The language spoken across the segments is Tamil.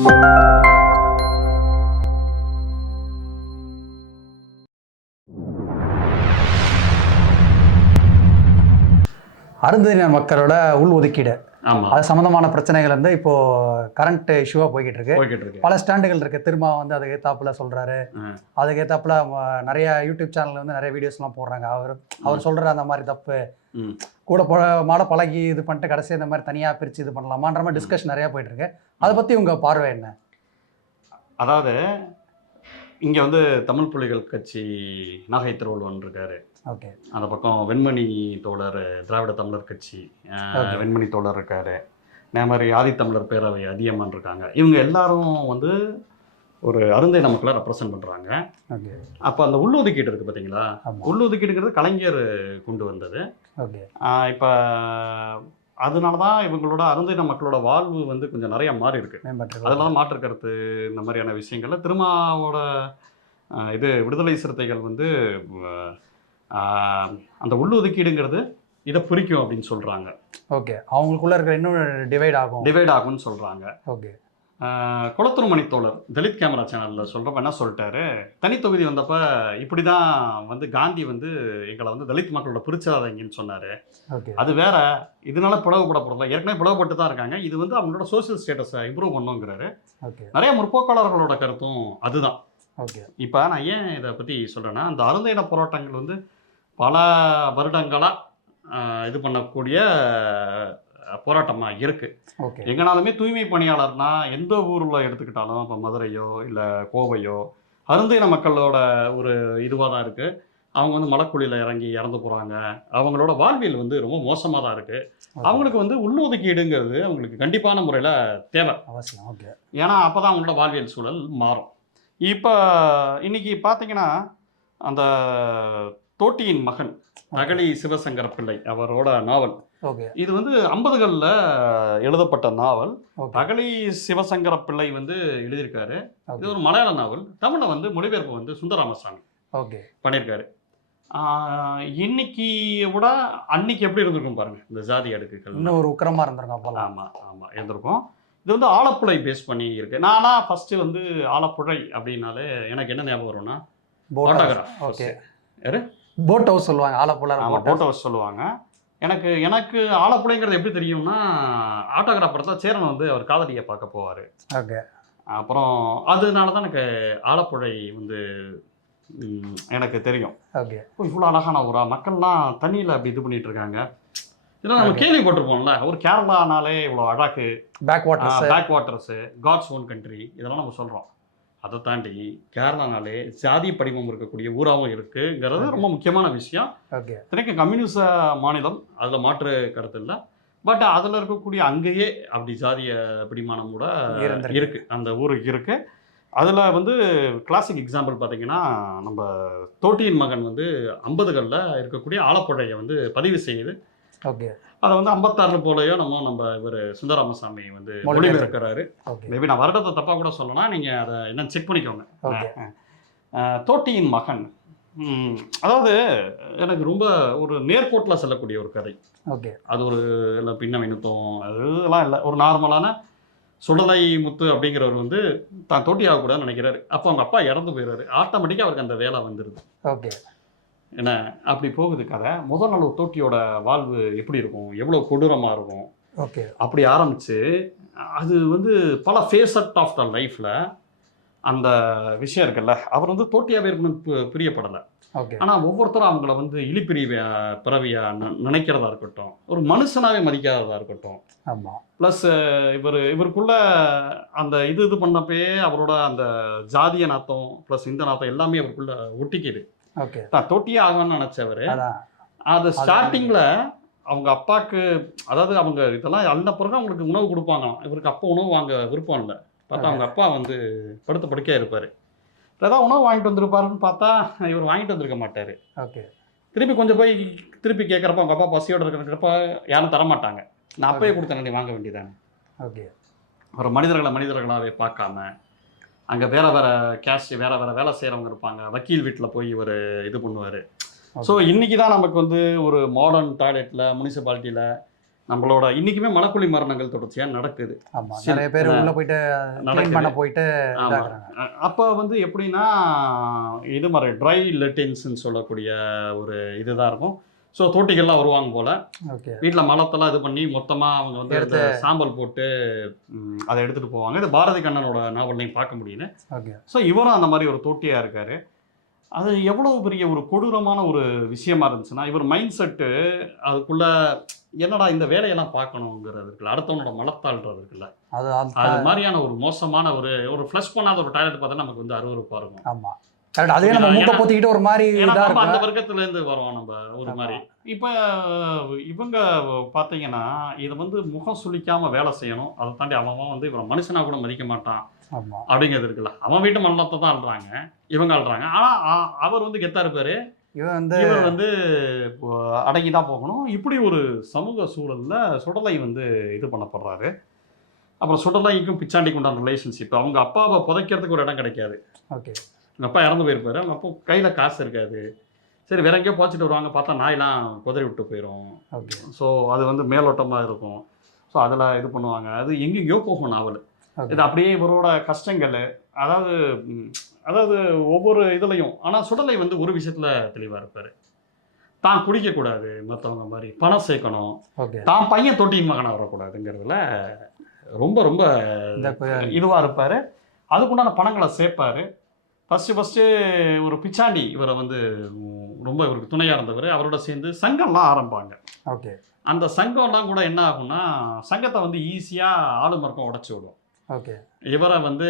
அருந்ததியினர் மக்களோட உள் ஒதுக்கீடு அது சம்மந்தமான பிரச்சனைகள் வந்து இப்போ கரண்ட் இஷ்யூவாக போய்கிட்டு இருக்கு. பல ஸ்டாண்டுகள் இருக்கு. திரும்ப வந்து அதுக்கு ஏத்தாப்புல சொல்றாரு. அதுக்கு ஏத்தாப்புல நிறைய யூடியூப் சேனல்ல வந்து நிறைய வீடியோஸ்லாம் போடுறாங்க. அவர் சொல்ற அந்த மாதிரி தப்பு கூட மாட பழகி இது பண்ணிட்டு கடைசி இந்த மாதிரி தனியாக பிரித்து இது பண்ணலாமான்ற மாதிரி டிஸ்கஷன் நிறையா போயிட்டு இருக்கு. அதை பற்றி உங்கள் பார்வை என்ன? அதாவது இங்கே வந்து தமிழ் புலிகள் கட்சி நாகை திருவள்ளுவன் இருக்காரு. ஓகே. அந்த பக்கம் வெண்மணி தோழர் திராவிட தமிழர் கட்சி வெண்மணி தோழர் இருக்காரு. அதே மாதிரி ஆதித்தமிழர் பேரவை அதியமான் இருக்காங்க. இவங்க எல்லாரும் வந்து ஒரு அருந்தை நமக்குள்ள ரெப்ரசன்ட் பண்ணுறாங்க. அப்போ அந்த உள்ளொதுக்கீடு இருக்குது பார்த்தீங்களா? உள்ளொதுக்கீடுங்கிறது கலைஞர் கொண்டு வந்தது. இப்போ அதனால தான் இவங்களோட அருந்தையின மக்களோட வாழ்வு வந்து கொஞ்சம் நிறைய மாறி இருக்கு. அதெல்லாம் மாற்று கருத்து இந்த மாதிரியான விஷயங்கள்ல திருமாவோட இது விடுதலை சிறுத்தைகள் வந்து அந்த உள்ளொதுக்கீடுங்கிறது இதை குறிக்கும் அப்படின்னு சொல்றாங்க. ஓகே. அவங்களுக்குள்ள இருக்கிற இன்னும் டிவைட் ஆகும்னு சொல்றாங்க. ஓகே. குளத்தூர்மணி தோழர் தலித் கேமரா சேனலில் சொல்கிறப்ப என்ன சொல்லிட்டாரு, தனி தொகுதி வந்தப்போ இப்படி தான் வந்து காந்தி வந்து எங்களை வந்து தலித் மக்களோட பிரிச்சாதீங்கன்னு சொன்னார். அது வேற, இதனால பிளவுபட போகிறதில்ல, ஏற்கனவே பிளவுபட்டு தான் இருக்காங்க, இது வந்து அவங்களோட சோசியல் ஸ்டேட்டஸை இம்ப்ரூவ் பண்ணுங்கிறாரு. நிறைய முற்போக்காளர்களோட கருத்தும் அதுதான். இப்போ நான் ஏன் இதை பற்றி சொல்கிறேன்னா, அந்த அருந்தையின போராட்டங்கள் வந்து பல வருடங்களாக இது பண்ணக்கூடிய போராட்டமாக இருக்குது. எங்கனாலுமே தூய்மை பணியாளர்னா எந்த ஊரில் எடுத்துக்கிட்டாலும், இப்போ மதுரையோ இல்லை கோவையோ, அருந்தையின மக்களோட ஒரு இதுவாக தான் இருக்குது. அவங்க வந்து மலைக்குழியில் இறங்கி இறந்து போகிறாங்க. அவங்களோட வாழ்வியல் வந்து ரொம்ப மோசமாக தான் இருக்குது. அவங்களுக்கு வந்து உள்ளொதுக்கீடுங்கிறது அவங்களுக்கு கண்டிப்பான முறையில் தேவை, அவசியம். ஏன்னா அப்போ தான் அவங்களோட வாழ்வியல் சூழல் மாறும். இப்போ இன்னைக்கு பார்த்தீங்கன்னா, அந்த தோட்டியின் மகன் அகழி சிவசங்கர பிள்ளை அவரோட நாவல், இது வந்து 50களில் எழுதப்பட்ட நாவல். அகழி சிவசங்கர பிள்ளை வந்து எழுதியிருக்காரு. இது ஒரு மலையாள நாவல். தமிழில் வந்து மொழிபெயர்ப்பு வந்து சுந்தரராமசாமி பண்ணியிருக்காரு. இன்னைக்கு விட அன்னைக்கு எப்படி இருந்திருக்கும் பாருங்க, இந்த ஜாதி அடுக்குகள் இன்னும் ஒரு உக்கிரமா இருந்திருக்கும். ஆமாம் இருந்திருக்கும். இது வந்து ஆலப்புழை பேஸ் பண்ணி இருக்கு. நானா ஃபர்ஸ்ட் வந்து ஆலப்புழை அப்படின்னாலே எனக்கு என்ன ஞாபகம் வரும்னா, போட் ஹவுஸ் சொல்லுவாங்க. ஆலப்புழை போட் ஹவுஸ் சொல்லுவாங்க. எனக்கு ஆலப்புழைங்கிறது எப்படி தெரியும்னா, ஆட்டோகிராஃபர் தான் சேரன் வந்து அவர் காதலியை பார்க்க போவார். அப்புறம் அதனால தான் எனக்கு ஆலப்புழை வந்து எனக்கு தெரியும். இவ்வளோ அழகான ஊரா, மக்கள்லாம் தண்ணியில் அப்படி இது பண்ணிட்டு இருக்காங்க. இதெல்லாம் நம்ம கேள்விப்பட்டிருப்போம்ல, ஒரு கேரளானாலே இவ்வளோ அழகு, back waters, God's own country, இதெல்லாம் நம்ம சொல்கிறோம். அதை தாண்டி கேரளானாலே ஜாதி படிமம் இருக்கக்கூடிய ஊராகவும் இருக்குங்கிறது ரொம்ப முக்கியமான விஷயம். எனக்கு கம்யூனிச மாநிலம், அதில் மாற்று கருத்து இல்லை. பட் அதில் இருக்கக்கூடிய அங்கேயே அப்படி ஜாதிய பிடிமானம் கூட இருக்குது, அந்த ஊருக்கு இருக்குது. அதில் வந்து கிளாசிக் எக்ஸாம்பிள் பார்த்தீங்கன்னா, நம்ம தோட்டியின் மகன் வந்து 50களில் இருக்கக்கூடிய ஆலப்புழையை வந்து பதிவு செய்யுது. அதை வந்து 56 போலையோ நம்ம இவர் சுந்தரராமசாமி வந்து மொழிபெயர்க்கிறாரு. மேபி நான் வருடத்தை தப்பாக கூட சொல்லலாம், நீங்கள் அதை என்னன்னு செக் பண்ணிக்கோங்க. தோட்டியின் மகன் அதாவது எனக்கு ரொம்ப ஒரு நேர்கோட்டில் செல்லக்கூடிய ஒரு கதை. அது ஒரு இல்லை பின்ன வினுத்தம் அதெல்லாம் இல்லை, ஒரு நார்மலான சுடலை முத்து அப்படிங்கிறவர் வந்து தான் தோட்டி ஆகக்கூடாதுன்னு நினைக்கிறாரு. அப்போ அவங்க அப்பா இறந்து போயிடுறாரு. ஆட்டோமேட்டிக்காக அவருக்கு அந்த வேலை வந்துடுது. என்ன அப்படி போகுது கதை. முதல் நாள் ஒரு தோட்டியோட வாழ்வு எப்படி இருக்கும், எவ்வளோ கொடூரமாக இருக்கும், அப்படி ஆரம்பித்து அது வந்து பல ஃபேஸட் ஆஃப் த லைஃப்பில் அந்த விஷயம் இருக்குல்ல. அவர் வந்து தோட்டியாகவே இருக்கணும்னு பிரியப்படலை. ஆனால் ஒவ்வொருத்தரும் அவங்கள வந்து பிறவியாக நினைக்கிறதா இருக்கட்டும், ஒரு மனுஷனாகவே மதிக்காததாக இருக்கட்டும். ப்ளஸ் இவருக்குள்ள அந்த இது பண்ணப்பே அவரோட அந்த ஜாதிய நாத்தம் ப்ளஸ் இந்த நாத்தம் எல்லாமே அவருக்குள்ள ஒட்டிக்கிது. தொட்டியே ஆகணும்னு நினைச்சவர் அது ஸ்டார்டிங்கில் அவங்க அப்பாவுக்கு, அதாவது அவங்க இதெல்லாம் அள்ள பிறகு அவங்களுக்கு உணவு கொடுப்பாங்களாம். இவருக்கு அப்போ உணவு வாங்க விருப்பம் இல்லை. பார்த்தா அவங்க அப்பா வந்து படுத்த படுக்கையாக இருப்பார். ஏதாவது உணவு வாங்கிட்டு வந்திருப்பாருன்னு பார்த்தா இவர் வாங்கிட்டு வந்திருக்க மாட்டார். திருப்பி கொஞ்சம் போய் திருப்பி கேட்குறப்ப அவங்க அப்பா பசியோடு இருக்கிறப்ப யாரும் தரமாட்டாங்க. நான் அப்பயே கொடுத்தேன், நீ வாங்க வேண்டியதானே. ஒரு மனிதர்களாகவே பார்க்காம அங்கே வேறு கேஸ்ட் வேறு வேலை செய்கிறவங்க இருப்பாங்க. வக்கீல் வீட்டில் போய் இவர் இது பண்ணுவார். ஸோ இன்றைக்கி தான் நமக்கு வந்து ஒரு மாடர்ன் டாய்லெட்டில் முனிசிபாலிட்டியில் நம்மளோட இன்னைக்குமே மலக்குழி மரணங்கள் தொடர்ச்சியா நடக்குது. ஆமா, நிறைய பேர் உள்ள போயிட்டு க்ளீன் பண்ண போயிட்டு அப்ப வந்து எப்படின்னா இது மாதிரி ட்ரை லெட்டின்ஸ்ன்னு சொல்லக்கூடிய ஒரு இதுதான் இருக்கும். ஸோ தோட்டிகள்லாம் வருவாங்க போல, வீட்டில் மலத்தெல்லாம் இது பண்ணி மொத்தமாக அவங்க வந்து சாம்பல் போட்டு அதை எடுத்துகிட்டு போவாங்க. இது பாரதி கண்ணனோட நாவல்லையும் பார்க்க முடியுது. ஸோ இவரும் அந்த மாதிரி ஒரு தோட்டியாக இருக்கார். அது எவ்வளோ பெரிய ஒரு கொடூரமான ஒரு விஷயமா இருந்துச்சுன்னா, இவர் மைண்ட் செட்டு அதுக்குள்ள என்னடா இந்த வேலையெல்லாம் பார்க்கணுங்கிறது இருக்குல்ல, அடுத்தவனோட மலத்தாள்றது இருக்குல்ல, அது மாதிரியான ஒரு மோசமான ஒரு ஃப்ளஷ் பண்ணாத ஒரு டாய்லெட் பார்த்தா நமக்கு வந்து அருவருப்பாக இருக்கும். ஆமாம், அதே நம்ம மூட்டை போத்திக்கிட்டு ஒரு மாதிரி அந்த வர்க்கத்துல இருந்து வரோம் நம்ம ஒரு மாதிரி. இப்ப இவங்க பாத்தீங்கன்னா இதை வந்து முகம் சுளிக்காம வேலை செய்யணும். அதை தாண்டி அவன் வந்து இவன் மனுஷனா கூட மதிக்க மாட்டான் அப்படிங்கிறது இருக்குல்ல. அவன் வீட்டு மரணத்தை தான் ஆள்றாங்க, இவங்க ஆள்றாங்க. ஆனா அவர் வந்து கெத்தா இருப்பாரு, இவர் வந்து அடங்கிதான் போகணும். இப்படி ஒரு சமூக சூழல்ல சுடலை வந்து இது பண்ணப்படுறாரு. அப்புறம் சுடலைக்கும் பிச்சாண்டிக்கு உண்டான ரிலேஷன்ஷிப், அவங்க அப்பாவை புதைக்கிறதுக்கு ஒரு இடம் கிடைக்காது. ஓகே, எங்கள் அப்பா இறந்து போயிருப்பாரு, அவங்க அப்பா கையில் காசு இருக்காது. சரி வேற எங்கேயோ போச்சுட்டு வருவாங்க, பார்த்தா நாயெல்லாம் குதிரை விட்டு போயிடும். ஓகே, ஸோ அது வந்து மேலோட்டமாக இருக்கும். ஸோ அதில் இது பண்ணுவாங்க. அது எங்கெங்கேயோ போகும் நாவல். இது அப்படியே இவரோட கஷ்டங்கள், அதாவது ஒவ்வொரு இதுலையும். ஆனால் சுடலை வந்து ஒரு விஷயத்தில் தெளிவாக இருப்பார். தான் குடிக்கக்கூடாது, மற்றவங்க மாதிரி பணம் சேர்க்கணும், தான் பையன் தொட்டியின் மகனாக வரக்கூடாதுங்கிறதுல ரொம்ப ரொம்ப இதுவாக இருப்பார். அதுக்குண்டான பணங்களை சேர்ப்பார். ஃபஸ்ட்டு ஒரு பிச்சாண்டி இவரை வந்து ரொம்ப இவருக்கு துணையாக இருந்தவர். அவரோட சேர்ந்து சங்கம்லாம் ஆரம்பிப்பாங்க. ஓகே, அந்த சங்கம்லாம் கூட என்ன ஆகும்னா, சங்கத்தை வந்து ஈஸியாக ஆளுமர்க்கம் உடச்சி விடும். ஓகே, இவரை வந்து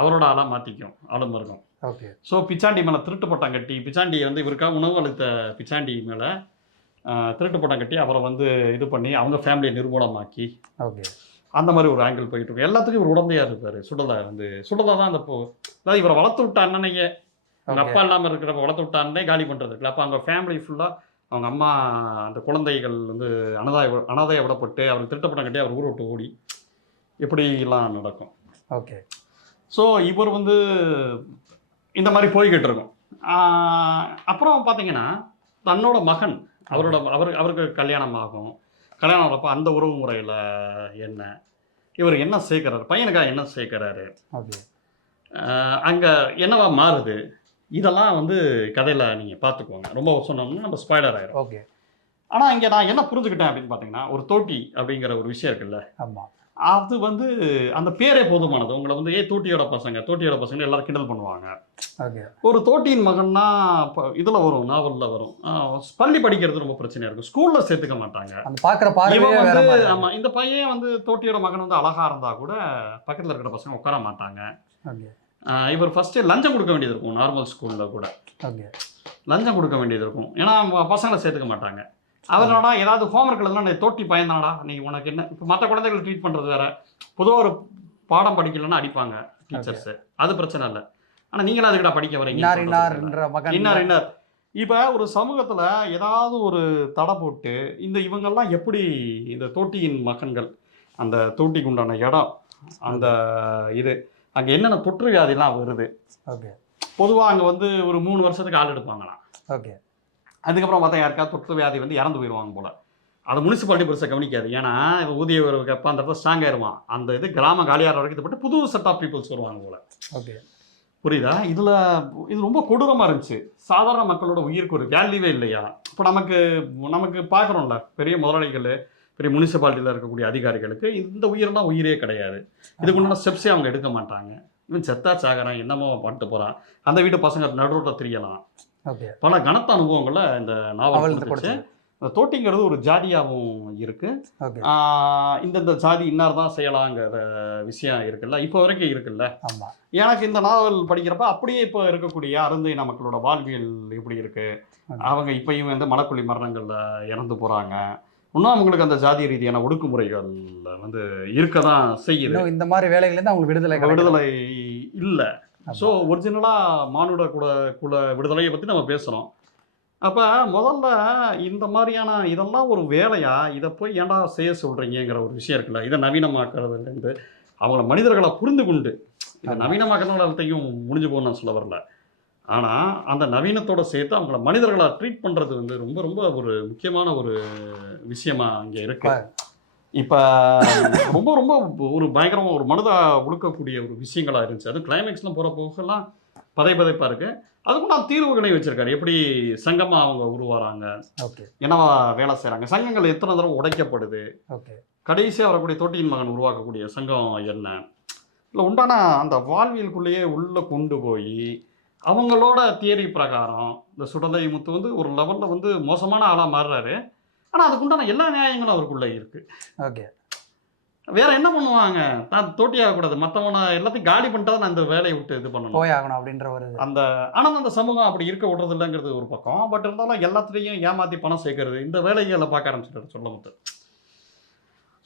அவரோட ஆளாக மாற்றிக்கும் ஆளுமர்க்கம். ஓகே, ஸோ பிச்சாண்டி மேலே திருட்டு பட்டம் கட்டி, பிச்சாண்டியை வந்து இவருக்காக உணவு அளித்த பிச்சாண்டி மேலே திருட்டு பட்டம் கட்டி அவரை வந்து இது பண்ணி அவங்க ஃபேமிலியை நிர்மூலமாக்கி, ஓகே, அந்த மாதிரி ஒரு ஆங்கிள் போயிட்டு இருக்கும். எல்லாத்துக்கும் இவர் உடந்தையாக இருப்பார். சுடலை தான் அந்த அதாவது இவரை வளர்த்து விட்ட அண்ணனையே, அவங்க அப்பா இல்லாமல் இருக்கிறப்ப வளர்த்து விட்ட அண்ணனே காலி பண்ணுறது இருக்குல்ல. அப்போ அவங்க ஃபேமிலி ஃபுல்லாக அவங்க அம்மா அந்த குழந்தைகள் வந்து அனாதையை விடப்பட்டு அவருக்கு திருட்டப்படம் கட்டி அவர் ஊரை விட்டு ஓடி இப்படிலாம் நடக்கும். ஓகே, ஸோ இவர் வந்து இந்த மாதிரி போய்கிட்டு இருக்கும். அப்புறம் பார்த்தீங்கன்னா தன்னோட மகன் அவருக்கு கல்யாணம் ஆகும். கல்யாணம் ஆகிறப்ப அந்த உறவு முறையில் என்ன, இவர் என்ன சேர்க்குறாரு, பையனுக்காக என்ன சேர்க்குறாரு, அங்கே என்னவா மாறுது, இதெல்லாம் வந்து கதையில் நீங்கள் பார்த்துக்குவாங்க. ரொம்ப சொன்னோம்னா நம்ம ஸ்பாய்லர் ஆயிரும். ஓகே, ஆனால் இங்கே நான் என்ன புரிஞ்சுக்கிட்டேன் அப்படின்னு பார்த்தீங்கன்னா, ஒரு தோட்டி அப்படிங்கிற ஒரு விஷயம் இருக்குல்ல, ஆமாம், அது வந்து அந்த பேரே போதுமானது. உங்களை வந்து தோட்டியோட பசங்க எல்லாரும் கிண்டல் பண்ணுவாங்க. ஒரு தோட்டியின் மகன்னா இதில் வரும், நாவலில் வரும். பள்ளி படிக்கிறது ரொம்ப பிரச்சனையாக இருக்கும், ஸ்கூலில் சேர்த்துக்க மாட்டாங்க. ஆமாம், இந்த பையன் வந்து தோட்டியோட மகன் வந்து அழகாக இருந்தால் கூட பக்கத்தில் இருக்கிற பசங்க உட்கார மாட்டாங்க. இவர் ஃபஸ்ட்டு லஞ்சம் கொடுக்க வேண்டியது இருக்கும். நார்மல் ஸ்கூலில் கூட லஞ்சம் கொடுக்க வேண்டியது இருக்கும், ஏன்னா பசங்களை சேர்த்துக்க மாட்டாங்க. அவரோட ஏதாவது ஹோம்ஒர்க் எழுதுனா நீ தோட்டி பயந்தானடா, நீ உனக்கு என்ன. இப்போ மற்ற குழந்தைகளை ட்ரீட் பண்ணுறது வேற. பொதுவாக ஒரு பாடம் படிக்கலன்னா அடிப்பாங்க டீச்சர்ஸு, அது பிரச்சனை இல்லை. ஆனால் நீங்களும் அதுக்கிட்ட படிக்க வரீங்க இன்னார். இப்போ ஒரு சமூகத்தில் ஏதாவது ஒரு தடை போட்டு இவங்கெல்லாம் எப்படி இந்த தோட்டியின் மகன்கள், அந்த தோட்டிக்கு உண்டான இடம், அந்த இது அங்கே என்னென்ன தொற்று வியாதிலாம் வருது. பொதுவாக அங்கே வந்து ஒரு 3 வருஷத்துக்கு ஆள் எடுப்பாங்களாம். ஓகே, அதுக்கப்புறம் பார்த்தா யாருக்காவது தொற்று வியாதி வந்து இறந்து போயிடுவாங்க போல். அதை முனிசிபாலிட்டி பெருசாக கவனிக்காது, ஏன்னா ஊதிய ஒரு கப்பா அந்த இடத்துல ஸ்ட்ராங் ஆயிடுவான். அந்த இது கிராம காலியார் வரைக்கும் இது பட்டு புது செட் ஆஃப் பீப்புள்ஸ் வருவாங்க போல். ஓகே, புரியுதா? இது ரொம்ப கொடூரமாக இருந்துச்சு. சாதாரண மக்களோட உயிருக்கு ஒரு வேல்யூவே இல்லையா? இப்போ நமக்கு பார்க்குறோம்ல, பெரிய முதலாளிகள், பெரிய முனிசிபாலிட்டியில் இருக்கக்கூடிய அதிகாரிகளுக்கு இந்த உயிரெல்லாம் உயிரே கிடையாது. இதுக்கு முன்னாடி ஸ்டெப்ஸே அவங்க எடுக்க மாட்டாங்க. இவன் செத்தா சாகிறான், என்னமோ பண்ணிட்டு போகிறான், அந்த வீட்டு பசங்க நடுரோட்டில் தெரியலாம். பல கனத்த அனுபவங்களை இந்த நாவல் கொடுத்துச்சு. தோட்டிங்கிறது ஒரு ஜாதியாகவும் இருக்கு. இந்த ஜாதி இன்னார் தான் செய்யலாங்கிற விஷயம் இருக்குல்ல, இப்போ வரைக்கும் இருக்குல்ல. எனக்கு இந்த நாவல் படிக்கிறப்ப அப்படியே இப்போ இருக்கக்கூடிய அருந்தையின மக்களோட வாழ்வியல் எப்படி இருக்கு, அவங்க இப்பயும் வந்து மலக்குழி மரணங்கள்ல இறந்து போறாங்க. இன்னும் அவங்களுக்கு அந்த ஜாதிய ரீதியான ஒடுக்குமுறைகள் வந்து இருக்க தான் செய்யுது. இந்த மாதிரி வேலைகள்லேருந்து அவங்களுக்கு விடுதலை இல்லை. ஸோ ஒரிஜினலாக மானுட குல விடுதலையை பற்றி நம்ம பேசுகிறோம். அப்போ முதல்ல இந்த மாதிரியான இதெல்லாம் ஒரு வேலையா, இதை போய் ஏன்டா செய்ய சொல்கிறீங்கிற ஒரு விஷயம் இருக்குல்ல. இதை நவீனமாக்குறதுலேருந்து அவங்கள மனிதர்களை புரிந்து கொண்டு, இதை நவீனமாக்குறதையும் முடிஞ்சு போகணும்னு நான் சொல்ல வரல. ஆனால் அந்த நவீனத்தோடு சேர்த்து அவங்கள மனிதர்களை ட்ரீட் பண்ணுறது வந்து ரொம்ப ரொம்ப ஒரு முக்கியமான ஒரு விஷயமா இங்கே இருக்கு. இப்போ ரொம்ப ரொம்ப ஒரு பயங்கரமாக ஒரு மனதை உழுக்கக்கூடிய ஒரு விஷயங்களாக இருந்துச்சு. அது கிளைமேக்ஸ்லாம் போகிற போகலாம் பதைப்பதைப்பாக இருக்குது. அதுக்கும் நான் தீர்வுகளை வச்சுருக்காரு. எப்படி சங்கமாக அவங்க உருவாகிறாங்க, ஓகே, என்னவா வேலை செய்கிறாங்க, சங்கங்கள் எத்தனை தடவை உடைக்கப்படுது, ஓகே, கடைசியாக வரக்கூடிய தோட்டியின் மகன் உருவாக்கக்கூடிய சங்கம் என்ன, இல்லை உண்டான அந்த வாழ்வியலுக்குள்ளேயே உள்ளே கொண்டு போய் அவங்களோட தியரி பிரகாரம் இந்த சுடலை முத்து வந்து ஒரு லெவலில் வந்து மோசமான ஆளாக மாறுறாரு. ஆனால் அதுக்குண்டான எல்லா நியாயங்களும் அவருக்குள்ளே இருக்குது. ஓகே. வேற என்ன பண்ணுவாங்க? நான் தோட்டி ஆகக்கூடாது. மத்தவன எல்லாத்தையும் காலி பண்ணிட்டா தான் நான் இந்த வேலைய விட்டு இது பண்ணணும். போய் ஆகணும் அப்படின்ற ஒரு அந்த ஆனா அந்த சமூகம் அப்படி இருக்க விடுறது இல்லங்கிறது ஒரு பக்கம். பட் இருந்தாலும் எல்லாத்துலயும் ஏமாத்தி பணம் சேர்க்கறது, இந்த வேலைகள பார்க்க ஆரம்பிச்சுட்டாரு சொல்லமுத்து.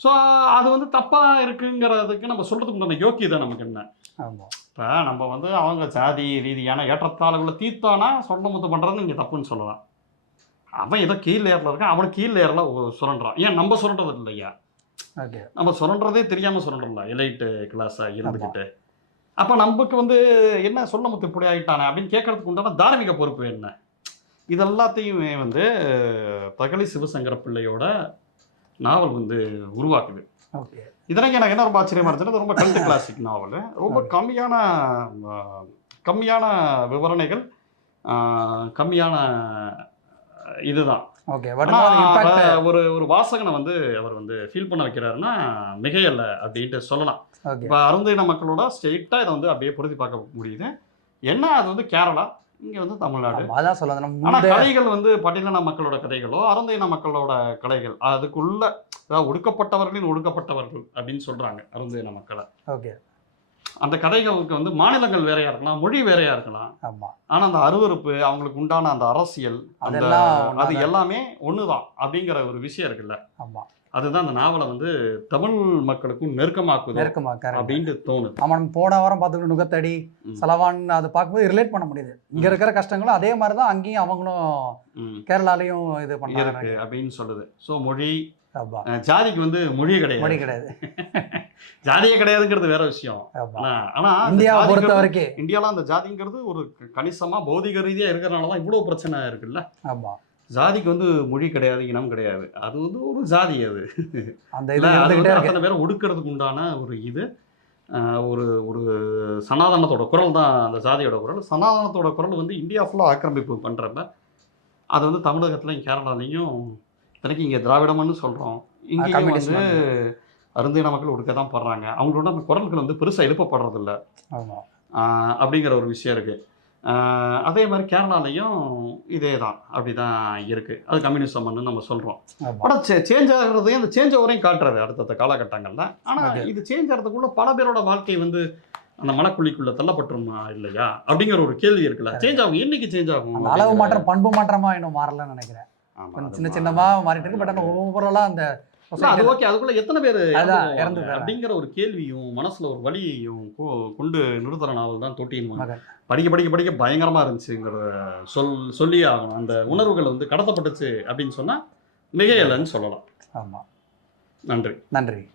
ஸோ அது வந்து தப்பா இருக்குங்கிறதுக்கு நம்ம சொல்றதுக்கு உண்டான யோக்கியதை நமக்கு என்ன? ஆமா. இப்ப நம்ம வந்து அவங்க ஜாதி ரீதியான ஏற்றத்தாழ்வுகள தீர்த்தானா சொல்லமுத்து பண்றது இங்க தப்புன்னு சொல்லலாம். அவன் ஏதோ கீழ் லேயர்ல இருக்கான். அவன் கீழ் லேயர்ல சுரண்டுறான். ஏன் நம்ம சுரண்டுறது இல்லையா? ஓகே. நம்ம சுரண்டுறதே தெரியாம சுரண்டுறோம்ல எலைட்டு கிளாஸா இருந்துக்கிட்டு. அப்ப நமக்கு வந்து என்ன சொல்லமுத்து இப்படி ஆயிட்டானே அப்படின்னு கேட்கறதுக்கு உண்டான தார்மீக பொறுப்பு என்ன? இது எல்லாத்தையுமே வந்து தகழி சிவசங்கர பிள்ளையோட நாவல் வந்து உருவாக்குது. ஓகே. இதனைக்கு எனக்கு என்ன ரொம்ப ஆச்சரியமா இருந்துச்சுன்னா, ரொம்ப கல்ட் கிளாசிக் நாவல். ரொம்ப கம்மியான விவரணைகள், கம்மியான இதுதான். ஓகே. ஒரு ஒரு வாசகனை வந்து அவர் வந்து ஃபீல் பண்ண வைக்கிறாருன்னா மிகையல்ல அப்படின்ட்டு சொல்லலாம். இப்போ அருந்தின மக்களோட ஸ்ட்ரெயிட்டாக இதை வந்து அப்படியே பொருத்தி பார்க்க முடியுது. என்ன அது வந்து கேரளா, இங்கே வந்து தமிழ்நாடு. அதான் சொல்லுவாங்க. ஆனால் கதைகள் வந்து பட்டியலின மக்களோட கதைகளோ அருந்தின மக்களோட கதைகள் அதுக்குள்ள ஒடுக்கப்பட்டவர்களின் ஒடுக்கப்பட்டவர்கள் அப்படின்னு சொல்றாங்க அருந்தின மக்களை. ஓகே. அந்த கதைகளுக்கு வந்து மாநிலங்கள் வேறையா இருக்கலாம், மொழி வேறையா இருக்கலாம். ஆமா. ஆனா அந்த அருவருப்பு, அவங்களுக்கு உண்டான அந்த அரசியல், அது எல்லாமே ஒண்ணுதான் அப்படிங்கிற ஒரு விஷயம் இருக்குல்ல. ஆமா. அதுதான் அந்த நாவலை வந்து தமிழ் மக்களுக்கும் நெருக்கமாக்குது அப்படின்ட்டு தோணுது. ஆமா. நம்ம போன வாரம் பார்த்துக்கிட்டு நுகத்தடி, சலவான் அதை பார்க்கும்போது ரிலேட் பண்ண முடியுது. இங்க இருக்கிற கஷ்டங்களும் அதே மாதிரி தான் அங்கேயும் அவங்களும் கேரளாலையும் இது பண்ணாங்க அப்படின்னு சொல்லுது. ஸோ மொழி, ஜாதிக்கு வந்து மொழி கிடையாது. ஜாதியே கிடையாதுங்கிறது வேற விஷயம். ஆனா இந்தியாவை பொறுத்த வரைக்கும் இந்தியால அந்த ஜாதிங்கிறது ஒரு கணிசமா பௌதிக ரீதியா இருக்கிறனாலதான் இவ்வளவு பிரச்சனை இருக்குல்ல. ஆமா. ஜாதிக்கு வந்து மொழி கிடையாது, இனம் கிடையாது. அது வந்து ஒரு ஜாதி. அது அத்தனை பேரை ஒடுக்கிறதுக்கு உண்டான ஒரு இது ஒரு ஒரு சனாதனத்தோட குரல் தான் அந்த ஜாதியோட குரல். சனாதனத்தோட குரல் வந்து இந்தியா ஃபுல்லாக ஆக்கிரமிப்பு பண்ணுறப்ப அது வந்து தமிழகத்துலையும் கேரளாலையும் இத்தனைக்கு இங்கே திராவிடம்னு சொல்கிறோம், இங்கேயும் வந்து அருந்தின மக்கள் ஒடுக்க தான் படுறாங்க. அவங்களோட அந்த குரல்கள் வந்து பெருசாக எழுப்பப்படுறதில்ல அப்படிங்கிற ஒரு விஷயம் இருக்குது. அதே மாதிரி கேரளாலையும் இதே தான், அப்படி தான் இருக்குது. அது கம்யூனிசம்னு நம்ம சொல்கிறோம். ஆனால் சேஞ்ச் ஆகிறதையும் அந்த சேஞ்ச் ஓவரையும் காட்டுறாரு அடுத்தடுத்த காலகட்டங்களில். ஆனால் இது சேஞ்ச் ஆகிறதுக்குள்ள பல பேரோட வாழ்க்கை வந்து அந்த மனக்குழிக்குள்ளே தள்ளப்பட்டுருமா இல்லையா அப்படிங்கிற ஒரு கேள்வி இருக்குல்ல. சேஞ்ச் ஆகும், என்னைக்கு சேஞ்ச் ஆகும்? அளவு மாற்றம் பண்பு மாற்றமாக இன்னும் மாறலன்னு நினைக்கிறேன். சின்ன சின்னமாக மாறிட்டு இருக்கு. பட் ஆனால் ஓவராலாக அந்த அது ஓகே, அதுக்குள்ள எத்தனை பேர் இறந்து அப்படிங்கிற ஒரு கேள்வியும் மனசுல ஒரு வலியையும் கொண்டு நிறுத்துற நாவல் தான் தோட்டியின் மகன். படிக்க படிக்க படிக்க பயங்கரமா இருந்துச்சுங்கிறத சொல்லியே ஆகணும். அந்த உணர்வுகள் வந்து கடத்தப்பட்டுச்சு அப்படின்னு சொன்னா மிகையலன்னு சொல்லலாம். ஆமா. நன்றி. நன்றி.